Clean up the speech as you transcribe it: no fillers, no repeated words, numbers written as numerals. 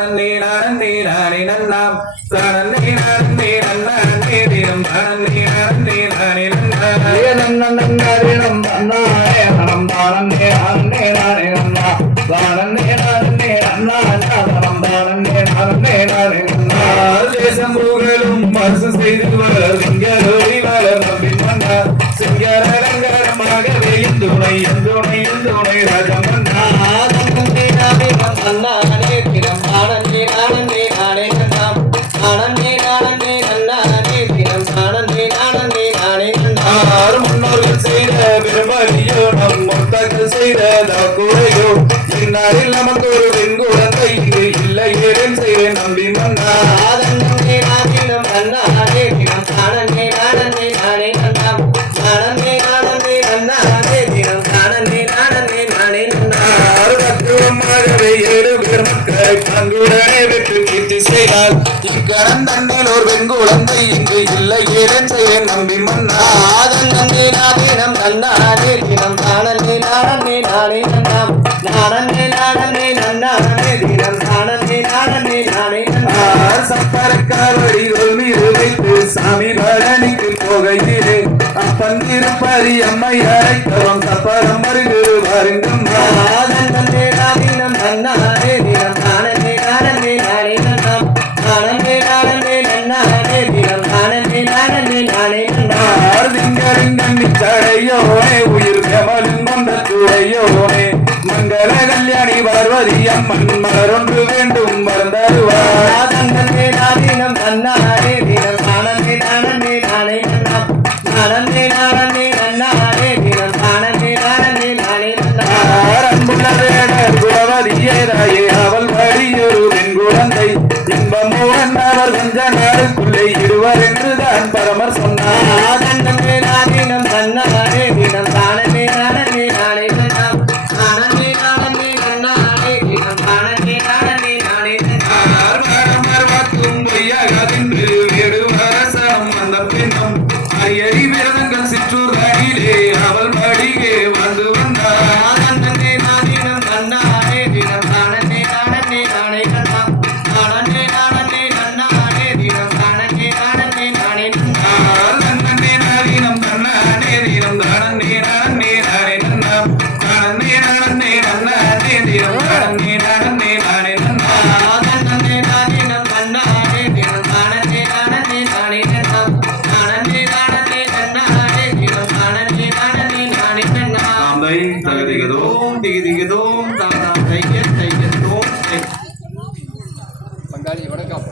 தானே நானே நானே நன்னாம் தானே நானே நன்னானே தினம் தானே நானே நானே நன்னானே நன்னன்னன்னரினம் நன்னானே நனம் தானே நானே நானே நன்னா தானே நானே நன்னானா தனம் தானே நானே நானே நன்னா தேசம் புகழும் மனசு செய்து வளர் சிங்கரோடி வளர் நம்பி மன்னா சிங்கர அலங்காரமாகவே துணை துணை துணை ராஜமன்னா தன்னே நானே நன்னானே தினம் தானே நானே நானே நன்னாம் தானே நானே நன்னானே தினம் தானே நானே நானே நன்னார் முன்னோர்கள் செய்த பெருமறியோ நம் முத்தர்கள் செய்த குறையோ இந்நாளில் நமக்கு ஒரு பெண் குழந்தை இல்லை ஏன் செய்வேன் நம்பி மன்னா தன்னே நானே நன்னானே தினம் தானே நானே நானே நன்னாம் தானே நானே நன்னானே தினம் தானே நானே நானே நன்னார் பக்குவமாகவே 7 பேர் மக்களை பங்குடனே வெற்றி கீர்த்தி செய்தால் இக்கடன் தன்னில் ஒரு பெண் குழந்தை இங்கு இல்லை ஏன் செய்வேன் நம்பி மன்னா தன்னே நானே நன்னானே தினம் தானே நானே நானே நன்னாம் நானே நானே நன்னானே தினம் தானே நானே நானே நன்னார் சப்பரக்காவடி மீது வைத்து சாமி பழனிக்கு போகையிலே அப்பன் திருப்பதி அம்மை அழைத்தவம் சப்பரம் மருகு வருங்கம்மா தன்னே நானே நன்னானே தினம் தானே நானே நானே நன்னாம் தானே நானே நன்னானே தினம் தானே நானே நானே நன்னார் திங்கரிங்கண்ணி சடையோனே உயிர் கமலும் வந்த துறையோனே மங்கள கல்யாணி பார்வதி அம்மன் மலரொன்று வேண்டும் மறந்தருவார் தன்னே நானே நன்னானே தினம் தானே நானே நானே நன்னாம் தானே நானே நன்னானே தினம் தானே நானே நானே நன்னார் அன்புள்ள வேடர் குலவதியேராயே அவள் வழியொரு பெண் குழந்தை இன்பமுடன் அவர் கொஞ்ச நாளுக்குள்ளே இடுவர் என்றுதான் பரமர் சொன்னார் தன்னே நானே நன்னானே தினம் தானே நானே நானே நன்னாம் தானே நானே நன்னானே தினம் தானே நானே நானே நன்னார் பரமர் வாக்கும் பொய்யாகாதென்று வேடுவரசம் அந்த பெண்ணும் அரியடி விரதங்கள் சிற்றூர்களிலே அவள் படியே வந்து வந்தார் தன்னே நானே நன்னானே தினம் தானே நானே நானே நன்னாம் தானே நானே நன்னானே தினம் தானே நானே நானே நன்னார் தன்னே நானே நன்னானே தினம் தானே நானே நானே நன்னாம் தானே நானே நன்னானே தினம் தானே நானே நானே நன்னார் தன்னே நானே நன்னானே தினம் தானே நானே நானே நன்னாம் தானே நானே நன்னானே தினம் தானே நானே நானே நன்னாம் தை தகதிகதோம் திகிதிகதோம் தானா தைக்க தைக்கதோம் பங்காளி வணக்கம்.